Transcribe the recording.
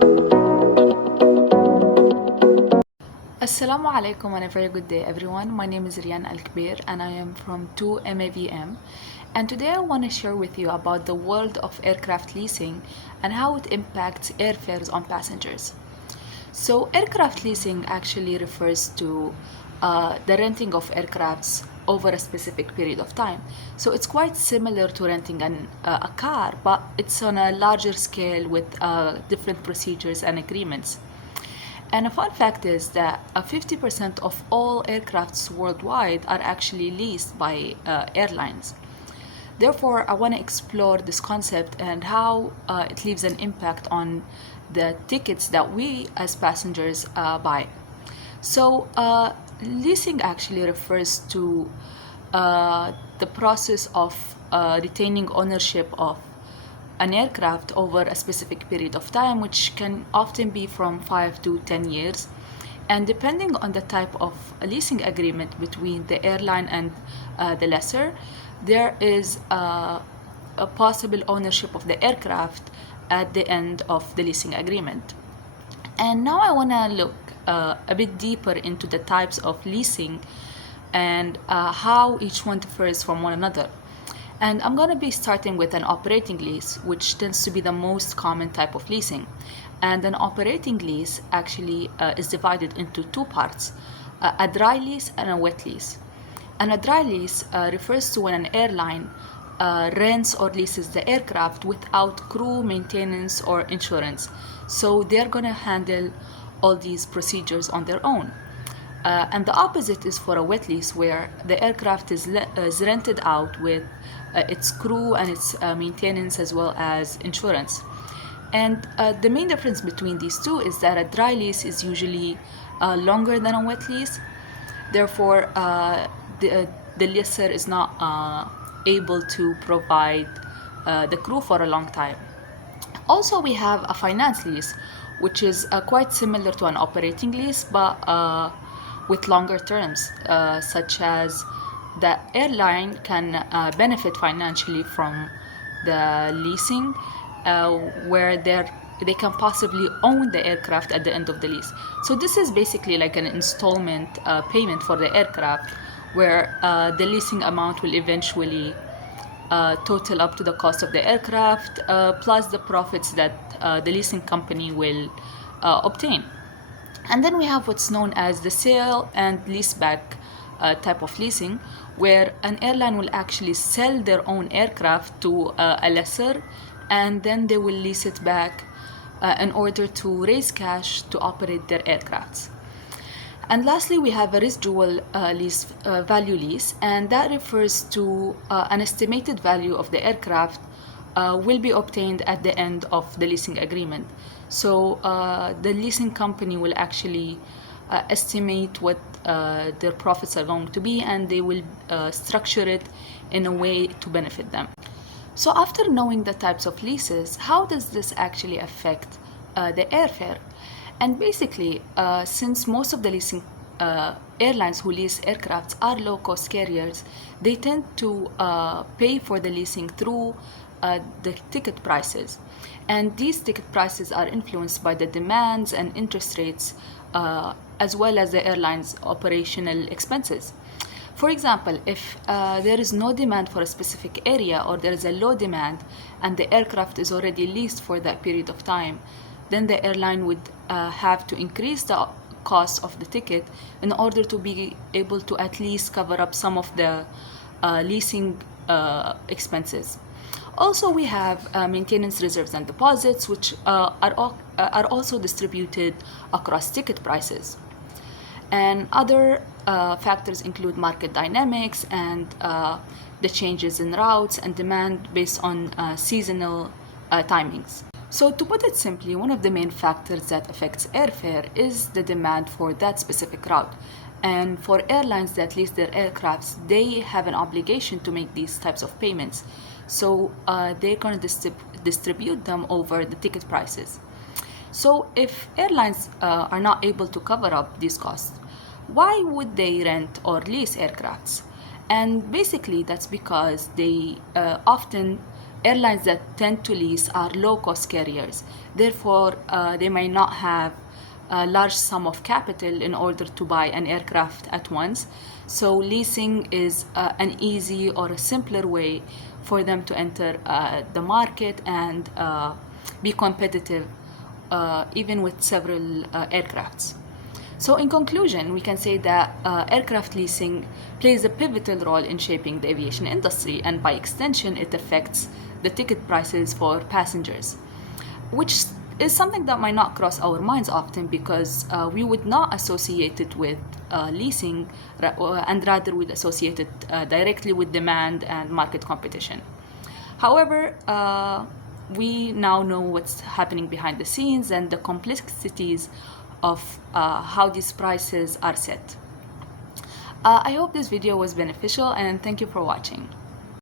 Assalamu alaikum and a very good day everyone. My name is REAN and I am from 2MAVM, and today I want to share with you about the world of aircraft leasing and how it impacts airfares on passengers. So aircraft leasing actually refers to the renting of aircrafts over a specific period of time. So it's quite similar to renting a car, but it's on a larger scale with different procedures and agreements. And a fun fact is that 50% of all aircrafts worldwide are actually leased by airlines. Therefore, I want to explore this concept and how it leaves an impact on the tickets that we as passengers buy. So, leasing actually refers to the process of retaining ownership of an aircraft over a specific period of time, which can often be from 5 to 10 years. And depending on the type of leasing agreement between the airline and the lessor, there is a possible ownership of the aircraft at the end of the leasing agreement. And now I want to look a bit deeper into the types of leasing and how each one differs from one another. And I'm going to be starting with an operating lease, which tends to be the most common type of leasing. And an operating lease actually is divided into two parts, a dry lease and a wet lease. And a dry lease refers to when an airline rents or leases the aircraft without crew, maintenance, or insurance. So they're going to handle all these procedures on their own. And the opposite is for a wet lease, where the aircraft is rented out with its crew and its maintenance as well as insurance. And the main difference between these two is that a dry lease is usually longer than a wet lease. Therefore, the lessor is not able to provide the crew for a long time. Also, we have a finance lease, which is quite similar to an operating lease, but with longer terms, such as the airline can benefit financially from the leasing, where they can possibly own the aircraft at the end of the lease. So this is basically like an installment payment for the aircraft, where the leasing amount will eventually total up to the cost of the aircraft, plus the profits that the leasing company will obtain. And then we have what's known as the sale and leaseback type of leasing, where an airline will actually sell their own aircraft to a lessor, and then they will lease it back in order to raise cash to operate their aircrafts. And lastly, we have a residual value lease, and that refers to an estimated value of the aircraft will be obtained at the end of the leasing agreement. So the leasing company will actually estimate what their profits are going to be, and they will structure it in a way to benefit them. So after knowing the types of leases, how does this actually affect the airfare? And basically, since most of the leasing airlines who lease aircrafts are low-cost carriers, they tend to pay for the leasing through the ticket prices. And these ticket prices are influenced by the demands and interest rates, as well as the airline's operational expenses. For example, if there is no demand for a specific area, or there is a low demand and the aircraft is already leased for that period of time, then the airline would have to increase the cost of the ticket in order to be able to at least cover up some of the leasing expenses. Also, we have maintenance reserves and deposits, which are also distributed across ticket prices. And other factors include market dynamics and the changes in routes and demand based on seasonal timings. So to put it simply, one of the main factors that affects airfare is the demand for that specific route. And for airlines that lease their aircrafts, they have an obligation to make these types of payments. So they're going to distribute them over the ticket prices. So if airlines are not able to cover up these costs, why would they rent or lease aircrafts? And basically that's because they often airlines that tend to lease are low-cost carriers. Therefore, they may not have a large sum of capital in order to buy an aircraft at once. So leasing is an easy or a simpler way for them to enter the market and be competitive even with several aircrafts. So in conclusion, we can say that aircraft leasing plays a pivotal role in shaping the aviation industry, and by extension, it affects the ticket prices for passengers, which is something that might not cross our minds often because we would not associate it with leasing and rather would associate it directly with demand and market competition. However, we now know what's happening behind the scenes and the complexities of how these prices are set. I hope this video was beneficial and thank you for watching.